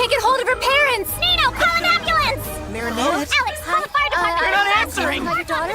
can't get hold of her parents. Nino, call an ambulance! Marinette? Alex, call the fire department. You're not answering! Your daughter?